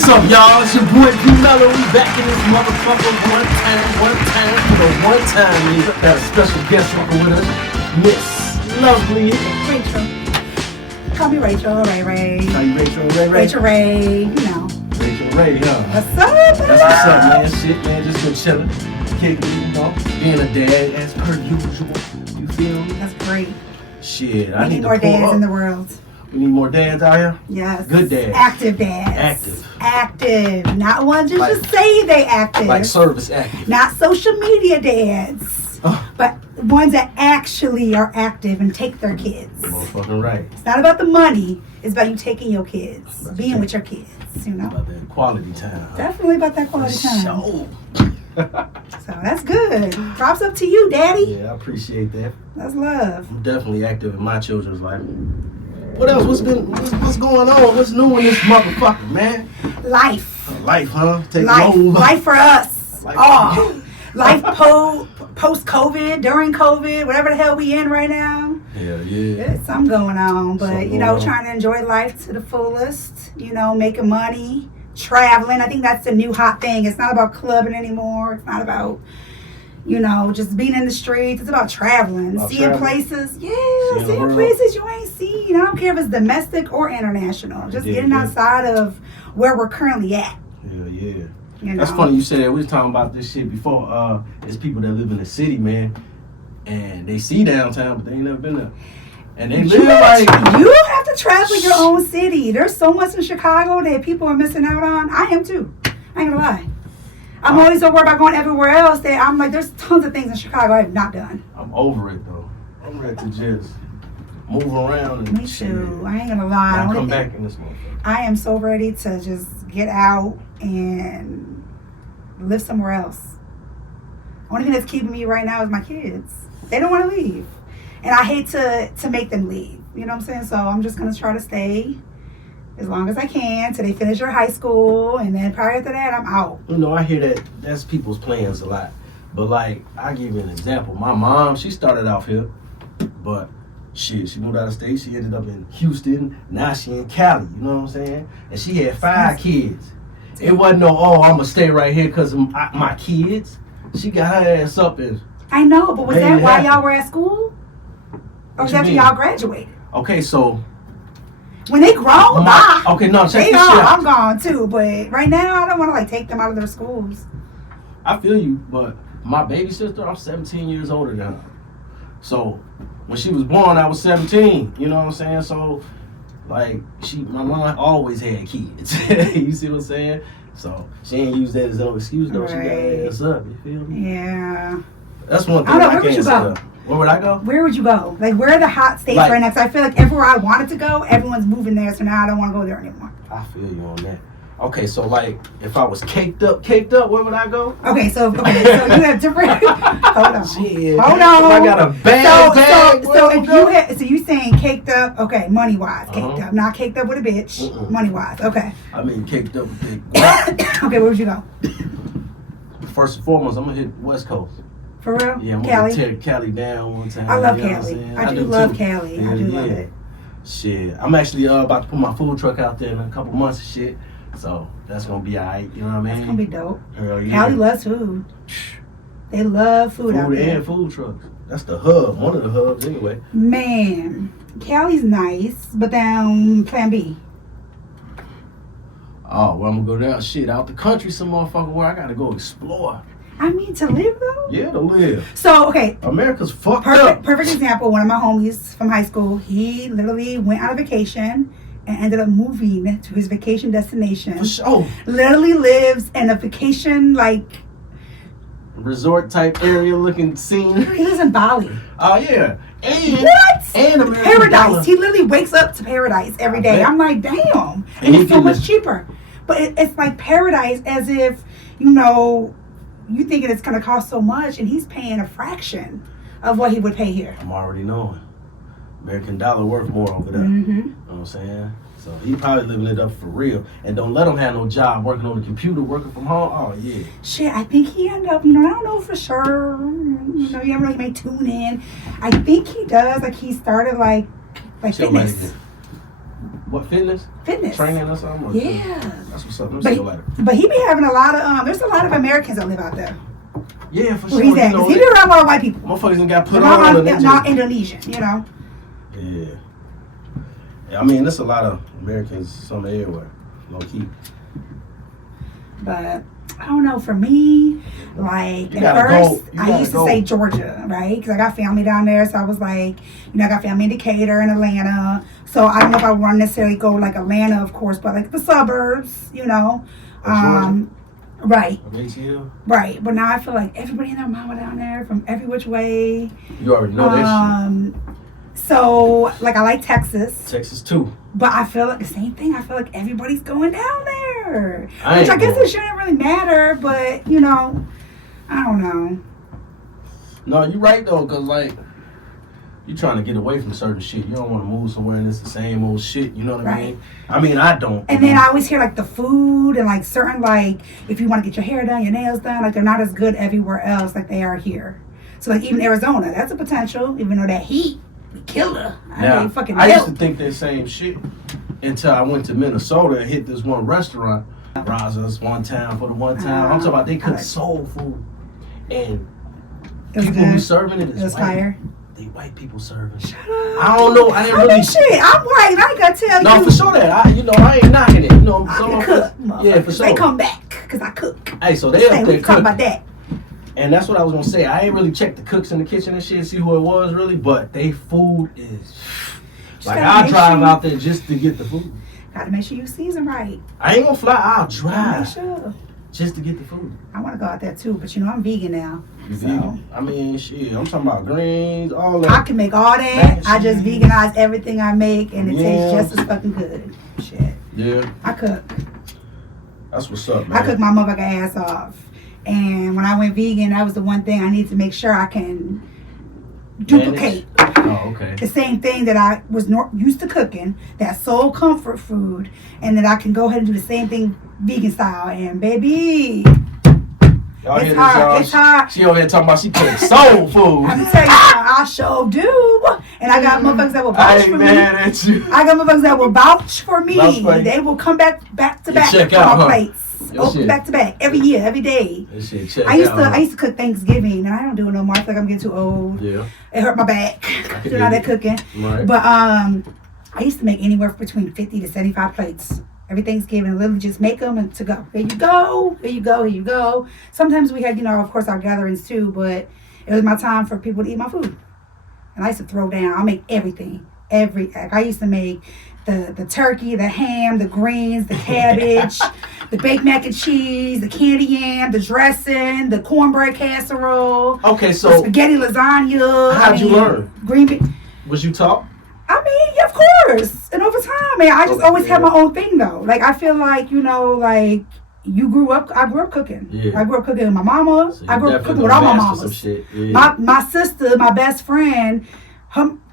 What's up, y'all? It's your boy Mello. We back in this motherfucker one time. We got a special guest working with us, Miss Lovely Rachel. Call me Rachel, Ray. Call you Rachel, Ray. Rachel Ray, you know. Rachel Ray, huh? What's up? That's what's up, man. Shit, man. Just been chilling, kicking, you know, being a dad as per usual. You feel me? That's great. Shit, I need more dads in the world. We need more dads out here? Yes. Good dads. Active dads. Active. Not ones that just say they active. Like service active. Not social media dads. But ones that actually are active and take their kids. Motherfucking right. It's not about the money. It's about you taking your kids. Being with your kids, you know? About that quality time. Huh? Definitely about that quality time. So that's good. Props up to you, Daddy. Yeah, I appreciate that. That's love. I'm definitely active in my children's life. What else? What's going on? What's new in this motherfucker, man? Life, huh? Life for us. Life Post COVID, during COVID, whatever the hell we in right now. Yeah. There's something going on, but Something trying to enjoy life to the fullest. Making money, traveling. I think that's the new hot thing. It's not about clubbing anymore. It's not about just being in the streets. It's about traveling, seeing places. Yeah, seeing places you ain't seen. I don't care if it's domestic or international. Just getting outside of where we're currently at. Yeah. That's funny you said that. We was talking about this shit before. There's people that live in the city, man, and they see downtown, but they ain't never been there. And they live like... You have to travel your own city. There's so much in Chicago that people are missing out on. I am too. I ain't gonna lie. I'm always so worried about going everywhere else that I'm like, there's tons of things in Chicago I have not done. I'm over it, though. I'm ready to just move around and Me too. I ain't gonna lie. Come back in this motherfucker. I am so ready to just get out and live somewhere else. Only thing that's keeping me right now is my kids. They don't want to leave. And I hate to make them leave. You know what I'm saying? So I'm just going to try to stay as long as I can till they finish their high school, and then prior to that, I'm out. I hear that that's people's plans a lot. But, like, I'll give you an example. My mom, she started off here, but she moved out of state. She ended up in Houston. Now she in Cali, you know what I'm saying? And she had 5 kids. It wasn't I'm going to stay right here because of my kids. She got her ass up and... I know, but was that while y'all were at school? Or was that after y'all graduated? Okay, so... When they grown, bye. Okay, no, check this shit out. I'm gone too, but right now I don't want to take them out of their schools. I feel you, but my baby sister, I'm 17 years older than her. So when she was born, I was 17. You know what I'm saying? So like my mom always had kids. You see what I'm saying? So she ain't use that as no excuse though. Right. She got her ass up. You feel me? Yeah. That's one thing I can't say. Where would I go? Where would you go? Like, where are the hot states right now? Because I feel like everywhere I wanted to go, everyone's moving there, so now I don't want to go there anymore. I feel you on that. Okay, so like, if I was caked up, where would I go? Okay, so you have different. Hold on. Shit. Hold on. I got a bag. So if you saying caked up, okay, money wise, caked up, not caked up with a bitch, money wise, okay. I mean, caked up with big. Okay, where would you go? First and foremost, I'm gonna hit West Coast. For real? Yeah, I'm Cali? gonna tear Cali down one time. I love Cali. I do love Cali. I do love it. Shit, I'm actually about to put my food truck out there in a couple months and shit. So that's gonna be alright. You know what I mean? That's gonna be dope. Hell yeah. Cali loves food. They love food out there. And food trucks. That's the hub. One of the hubs anyway. Man, Cali's nice, but then Plan B. Oh, well, I'm gonna go down out the country, some motherfucker where I gotta go explore. I mean, to live though? Yeah, to live. So, okay. America's fucked up. Perfect example. One of my homies from high school, he literally went on a vacation and ended up moving to his vacation destination. For sure. Literally lives in a vacation, like... resort type area looking scene. He lives in Bali. Oh, yeah. And, what? And American paradise. Dollar. He literally wakes up to paradise every day. I'm like, damn. And it's so much cheaper. But it's like paradise as if, you thinking it's going to cost so much, and he's paying a fraction of what he would pay here. I'm already knowing. American dollar worth more over there. Mm-hmm. You know what I'm saying? So he probably living it up for real. And don't let him have no job working on the computer, working from home. Oh, yeah. Shit, I think he ended up, I don't know for sure. You never really may tune in. I think he does. Like, he started, like fitness. What, fitness? Fitness. Training or something? Or Yeah. That's what's up. Let me see your letter. But he be having a lot of there's a lot of Americans that live out there. Yeah, for Where sure. he's at. 'Cause he be around a lot of white people. Motherfuckers done got put not, on. And they not just, Indonesian, you know. Yeah, I mean, there's a lot of Americans, some everywhere, low key. But I don't know. For me, like at first, I used to say Georgia, right? Because I got family down there, so I was like, I got family in Decatur and Atlanta. So I don't know if I want to necessarily go like Atlanta, of course, but like the suburbs, Right. Right. But now I feel like everybody and their mama down there from every which way. You already know that shit. So, like, I like Texas. Texas, too. But I feel like the same thing. I feel like everybody's going down there. Which I guess it shouldn't really matter, but, I don't know. No, you're right, though, because, like, you're trying to get away from certain shit. You don't want to move somewhere and it's the same old shit. You know what I mean? I mean, I don't. And then I always hear, like, the food and, like, certain, like, if you want to get your hair done, your nails done, like, they're not as good everywhere else like they are here. So, like, even Arizona, that's a potential, even though that heat, we killed her. I used to think that same shit until I went to Minnesota and hit this one restaurant, Raza's One Town for the One Town. I'm talking about they cook soul food. And people who serving it is fire. They white people serving. Shut up. I don't know. I didn't really. Shit, I'm white. I ain't gotta tell you. No, for sure that. I ain't knocking it. I cook. Yeah, for sure. They come back because I cook. Hey, so they up there talk about that. And that's what I was gonna say. I ain't really checked the cooks in the kitchen and shit, see who it was really, but they food is like I'll drive out there just to get the food. Gotta make sure you season right. I ain't gonna fly. I'll drive. Make sure. Just to get the food. I want to go out there too, but I'm vegan now. You vegan? I mean, shit. I'm talking about greens, all that. I can make all that. I just veganize everything I make, and it tastes just as fucking good. Shit. Yeah. I cook. That's what's up, man. I cook my motherfucking ass off. And when I went vegan, that was the one thing I need to make sure I can duplicate. Oh, okay. The same thing that I was used to cooking, that soul comfort food, and that I can go ahead and do the same thing vegan style. And baby, it's hard. It's hard. She over here talking about she cooks soul food. I'm tell you, I sure do. And I got motherfuckers that will vouch for me. At you. I got motherfuckers that will vouch for me. They will come back to back check for out, my plates. Open back to back every year, every day. I used to cook Thanksgiving, and I don't do it no more. I feel like I'm getting too old. Yeah, it hurt my back doing all that cooking. Right. But I used to make anywhere between 50 to 75 plates every Thanksgiving. Literally just make them and to go. Here you go. Here you go. Here you go. Sometimes we had, of course, our gatherings too. But it was my time for people to eat my food, and I used to throw down. I make everything. I used to make the turkey, the ham, the greens, the cabbage, the baked mac and cheese, the candy yam, the dressing, the cornbread casserole. Okay, so the spaghetti lasagna. How'd you learn? Green bean. Was you taught? I mean, yeah, of course. And over time, man, I just always had my own thing though. Like I feel like, like I grew up cooking. Yeah. I grew up cooking with my mama. So I grew up cooking with all my mamas. Yeah. My sister, my best friend,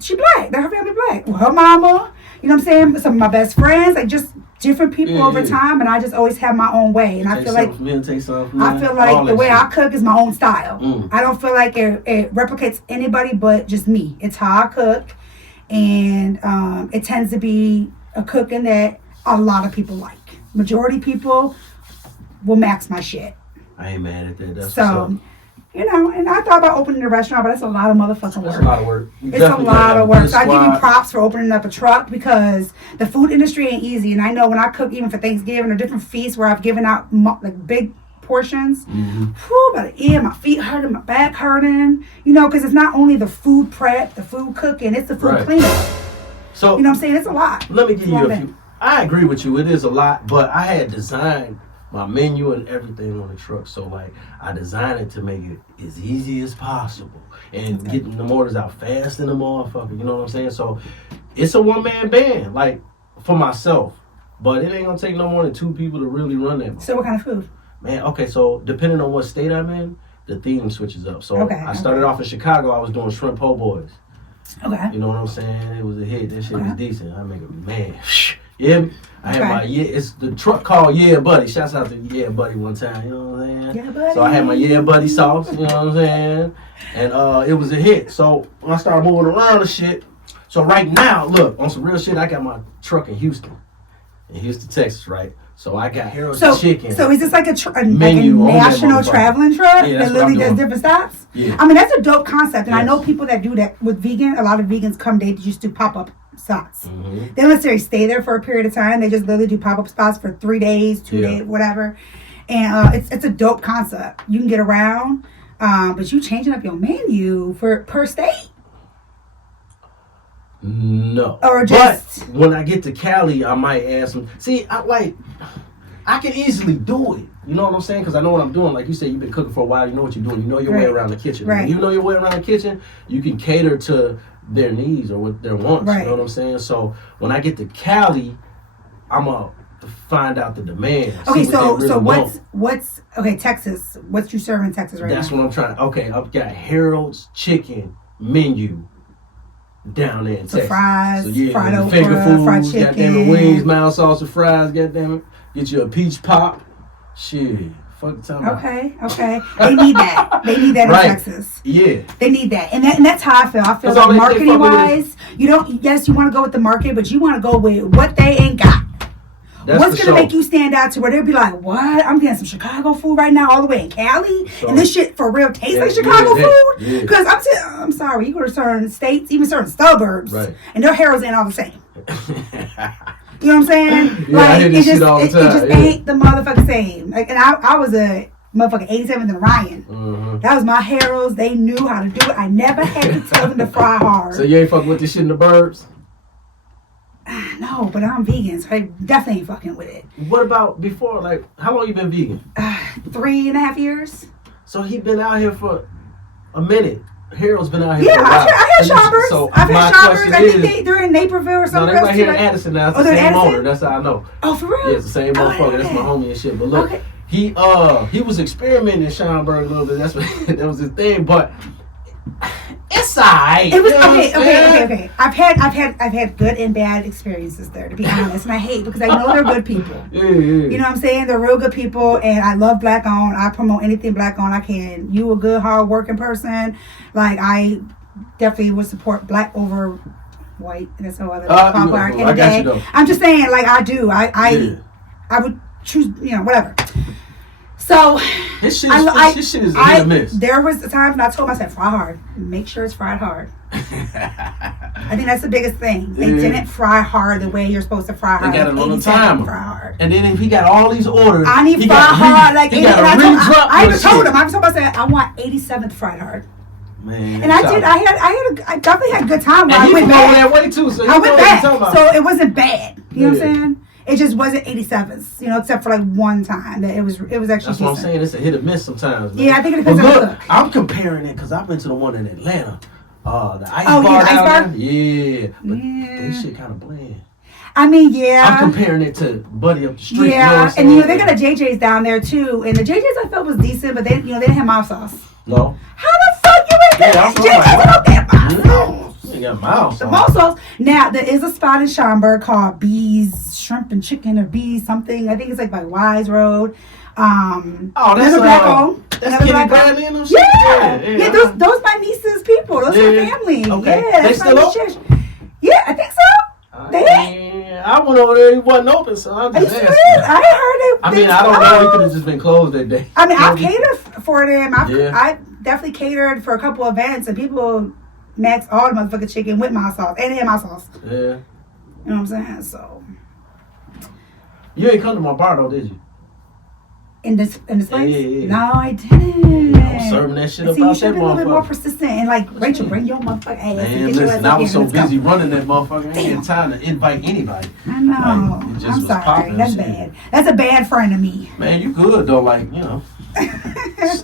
she black. Her family black. Her mama, you know what I'm saying? Some of my best friends, like just different people over time, and I just always have my own way. And I feel like the way I cook is my own style. I don't feel like it replicates anybody but just me. It's how I cook, and it tends to be a cooking that a lot of people like. Majority people will max my shit. I ain't mad at that. That's so. And I thought about opening a restaurant, but that's a lot of motherfucking work. That's a lot of work. It's a lot of work. So I give you props for opening up a truck because the food industry ain't easy. And I know when I cook, even for Thanksgiving or different feasts where I've given out like big portions, whew, by the end, my feet hurting, my back hurting, because it's not only the food prep, the food cooking, it's the food cleanup. So, you know what I'm saying? It's a lot. Let me give you a few. I agree with you. It is a lot, but I had designed my menu and everything on the truck. So, like, I designed it to make it as easy as possible and getting the orders out fast in the motherfucker. You know what I'm saying? So, it's a one-man band, like, for myself. But it ain't going to take no more than 2 people to really run that. So, what kind of food? Man, okay, so depending on what state I'm in, the theme switches up. So, I started off in Chicago. I was doing shrimp po' boys. Okay. You know what I'm saying? It was a hit. That shit was decent. I make a man. Yeah, I had my it's the truck called Yeah Buddy. Shouts out to Yeah Buddy one time, you know what I'm saying? Yeah Buddy. So I had my Yeah Buddy sauce, you know what I'm saying? And it was a hit. So when I started moving around and shit, So right now, look, on some real shit, I got my truck in Houston, Texas, right? So I got Harold's Chicken. So is this like a menu national traveling truck yeah, that literally does different stops? Yeah. I mean, that's a dope concept. And I know people that do that with vegan. A lot of vegans come, they just do pop-up spots. Mm-hmm. They don't necessarily stay there for a period of time. They just literally do pop-up spots for 3 days, 2 days, whatever. And it's a dope concept. You can get around, but you changing up your menu per state? No. Or just... But when I get to Cali, I might add some... See, I can easily do it. You know what I'm saying? Because I know what I'm doing. Like you said, you've been cooking for a while. You know what you're doing. You know your way around the kitchen. Right. When you know your way around the kitchen, you can cater to their needs or what their wants. Right. You know what I'm saying? So when I get to Cali, I'm going to find out the demand. Okay, so what's... Okay, Texas. What's you serving in Texas right now? That's what I'm trying... Okay, I've got Harold's Chicken menu down there in Texas. Fries, so yeah, fried okra, finger foods, fried chicken. goddamn it, wings, mild sauce and fries, goddamn it. Get you a peach pop. Shit. Fuck the time. Okay. They need that. They need that in Texas. Yeah. They need that. And that's how I feel. I feel like marketing wise, you want to go with the market, but you want to go with what they ain't got. What's going to make you stand out to where they'll be like, what? I'm getting some Chicago food right now all the way in Cali? And this shit for real tastes like Chicago food? Because I'm sorry, you go to certain states, even certain suburbs, and their Harold's ain't all the same. You know what I'm saying? Yeah, I hear this shit all the time. It just ain't the motherfucking same. Like, and I was a motherfucking 87th and Ryan. Mm-hmm. That was my Harold's. They knew how to do it. I never had to tell them to fry hard. So you ain't fucking with this shit in the burbs? No, but I'm vegan, so I definitely ain't fucking with it. What about before? Like, how long you been vegan? 3.5 years. So he been out here for a minute. Harold's been out here for a while. I had shoppers. So I've had shoppers. I think is, they're in Naperville or something. No, they're right here in Addison now. It's the same owner. That's how I know. Oh, for real? Yeah, it's the same motherfucker. That's my homie and shit. But look, he was experimenting in Schaumburg a little bit. That's what that was his thing. But it's alright. It was okay. I've had good and bad experiences there, to be honest, and I hate because I know they're good people. You know what I'm saying? They're real good people, and I love black owned. I promote anything black owned I can. You a good, hard working person. Like I definitely would support black over white. That's how other I got you though. I'm just saying, like I do. I would choose, whatever. So this shit is a hit or miss. There was a time when I told myself, fry hard. Make sure it's fried hard. I think that's the biggest thing. They didn't fry hard the way you're supposed to fry hard. They got it on the timer. Fry hard. And then if he got all these orders, I need fry hard. I even told him. I said, I want 87th fried hard. Man, and I definitely had a good time. And I went back that way too. So I went back, so it wasn't bad. You know what I'm saying? It just wasn't 87s, except for like one time that it was actually. That's decent. What I'm saying. It's a hit or miss sometimes. Man. Yeah, I think it depends on the cook. I'm comparing it because I've been to the one in Atlanta, the ice bar. The ice bar. Yeah, but that shit kind of bland. I mean, yeah. I'm comparing it to Buddy up the street. Yeah, and they got a JJ's down there too, and the JJ's I felt was decent, but they didn't have mild sauce. No. How the fuck you went there? JJ's don't get mild sauce. You got mild sauce. The mild sauce. Now there is a spot in Schaumburg called Bees Shrimp and Chicken or Bees something. I think it's like by Wise Road. That's black owned. That's Kitty Bradley and them shit. Yeah. Those my niece's people. Those are family. Okay. Yeah, they still open? Yeah, I think so. I went over there. It wasn't open, so I'm just asking. I heard it. I mean, I don't know. It could have just been closed that day. I mean, I've catered for them. I definitely catered for a couple events, and people maxed all the motherfucking chicken with my sauce, and they had my sauce. Yeah. You know what I'm saying? So. You ain't come to my bar though, did you? In this place? Yeah. No, I didn't. I was serving that shit up out that motherfucker. You should be a little bit more persistent and like, Rachel, bring your motherfucker ass. Man, listen, I was so busy running that motherfucker, I ain't had time to invite anybody. I know. Like, I'm sorry. That's bad. That's a bad friend of me. Man, you good though, like,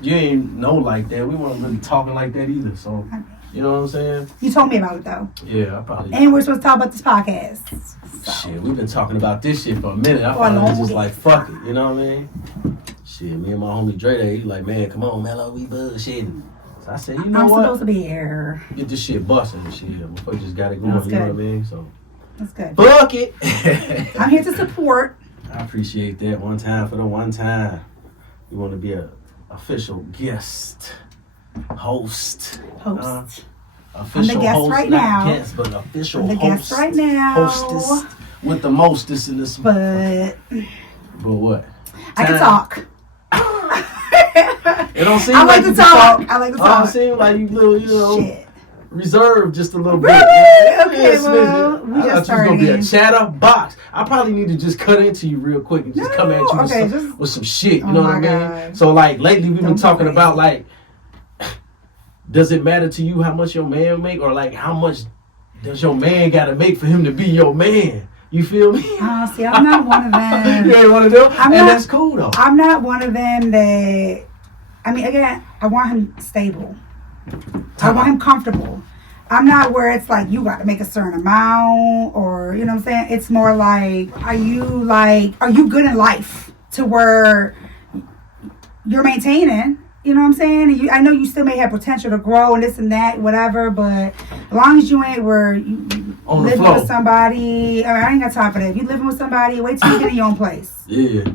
you ain't know like that. We weren't really talking like that either, so. You know what I'm saying? You told me about it though. Yeah, I probably. And we're supposed to talk about this podcast. So. Shit, we've been talking about this shit for a minute. I finally just like, fuck it. You know what I mean? Shit, me and my homie Dre, he like, man, come on, Mello, we bullshitting. So I said, you know I'm what? supposed to be here. Get this shit busting and shit. Motherfucker just got it going. You know what I mean? So. That's good. Fuck it. I'm here to support. I appreciate that. One time for the one time. You want to be a official guest. Host. Official guest host, right not now. guest, but official I'm the host. guest right now. Hostess with the mostest in this. But what? I can Time. talk. It don't seem I like like to you talk. can I like to talk. talk. It seem like you little, Shit. reserved just a little Really? bit. Okay, Yeah, well, we I just thought you was gonna be a started. chatterbox. I probably need to just cut into you real quick and just come at you with, okay, with some shit. You Oh know what I my mean? God. So like lately we've been Don't be talking crazy. about like, does it matter to you how much your man make, or like how much does your man gotta make for him to be your man? You feel me? Oh, see, I'm not one of them. You ain't one of them, I'm and not- that's cool though. I'm not one of them that. I mean, again, I want him stable. I want him comfortable. I'm not where it's like you got to make a certain amount, or you know what I'm saying. It's more like, are you good in life to where you're maintaining? You know what I'm saying? I know you still may have potential to grow and this and that, whatever. But as long as you ain't where you On the living floor. with somebody, I ain't got time for that. If you living with somebody, wait till you get in your own place. Yeah, You know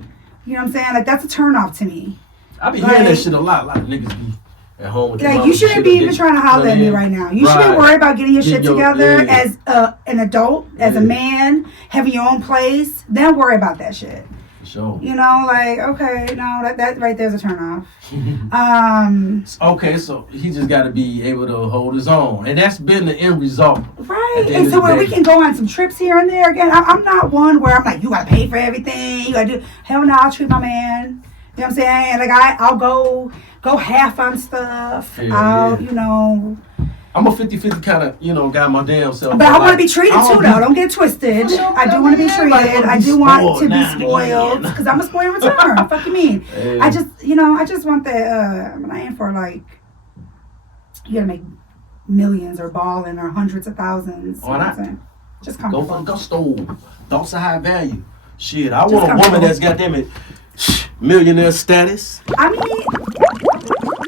what I'm saying? Like that's a turn off to me. I be hearing that shit a lot. A lot of niggas be at home with their Like mama you and shouldn't shit, be or even they- trying to holler at me right now. You should be Right. worried about getting your Get shit your- together yeah. as an adult, as a Yeah. man, having your own place. Then worry about that shit. For sure. You know, like okay, no, that right there's a turn off. Okay, so he just got to be able to hold his own, and that's been the end result. Right, At the end and of so the where we day. can go on some trips here and there. Again, I'm not one where I'm like, you gotta pay for everything. You gotta do. Hell no, I'll treat my man. You know what I'm saying? Like I'll go half on stuff. Yeah, I'll, yeah. you know. I'm a 50-50 kind of, guy my damn self. But I want to like, be treated I too, wanna though. be- Don't get it twisted. For sure, I do want to be man. Everybody treated. wanna I be do want spoiled to be now and spoiled again. because I'm a spoiled return. Fuck you mean? Hey. I just want that. I'm not in for like you gotta make millions or balling or hundreds of thousands. Why You know not? what I'm saying? Just Go for the comfortable. gusto. Thoughts of high value. Shit, I Just want a woman comfortable. that's got them millionaire status. I mean,